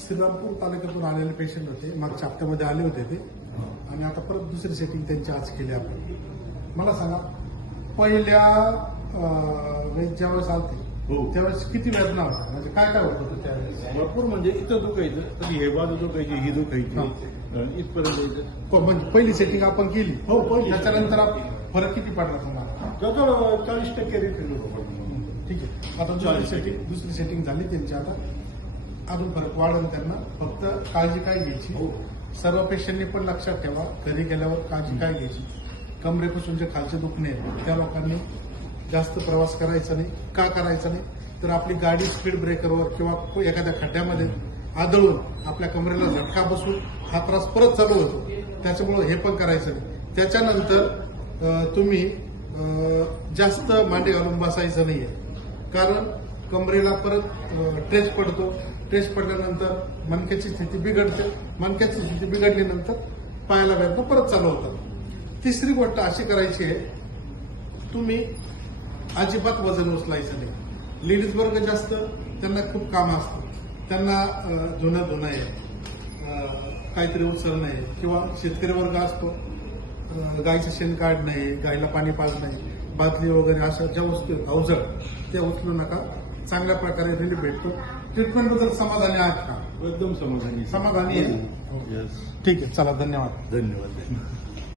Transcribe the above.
श्रीरामपूर तालुक्यातून आलेले पेशंट होते. मागच्या हप्त्यामध्ये आले होते ते, आणि आता परत दुसरी सेटिंग त्यांची आज केली आपण. मला सांगा, पहिल्या ज्यावेळेस आलते त्यावेळेस किती वेदना होता, म्हणजे काय काय होत होतं त्यावेळेस? भरपूर, म्हणजे इथं दुखायचं, कधी हे बाजू दुखायची, ही दुखायची, इथपर्यंत यायचं. म्हणजे पहिली सेटिंग आपण केली, हो, पहिली. त्याच्यानंतर फरक किती पडला तुम्हाला? जवळ 40% रिफिल होतो. ठीक आहे. आता दुसरी सेटिंग झाली त्यांची, आता अजून फरक वाढेल त्यांना. फक्त काळजी काय घ्यायची, सर्व पेशंटनी पण लक्षात ठेवा, घरी गेल्यावर काळजी काय घ्यायची. कमरेपासून जे खालचे दुखणे आहेत त्या लोकांनी जास्त प्रवास करायचा नाही. का करायचा नाही, तर आपली गाडी स्पीड ब्रेकरवर किंवा एखाद्या खड्ड्यामध्ये आदळून आपल्या कमरेला झटका बसून हा त्रास परत चालू होतो. त्याच्यामुळे हे पण करायचं नाही. त्याच्यानंतर तुम्ही जास्त मांडी घालून बसायचं नाहीये, कारण कमरेला परत ट्रेस पडतो. ट्रेस पडल्यानंतर मणक्याची स्थिती बिघडते. मणक्याची स्थिती बिघडल्यानंतर पायाला वेदना परत चालू होतात. तिसरी गोष्ट अशी करायची आहे, तुम्ही अजिबात वजन उचलायचं नाही. लेडीज वर्ग जास्त, त्यांना खूप काम असतं. त्यांना धुणं आहे, काहीतरी उचलणं आहे, किंवा शेतकरी वर्ग असतो, गायचं शेण काढणं आहे, गायला पाणी पाजणं आहे, बादली वगैरे अशा ज्या वस्तू अवजड त्या उचलू नका. चांगल्या प्रकारे रिलीफ भेटतो. ट्रीटमेंटबद्दल समाधानी आहात का? एकदम समाधानी आहे. ठीक आहे, चला, धन्यवाद. धन्यवाद.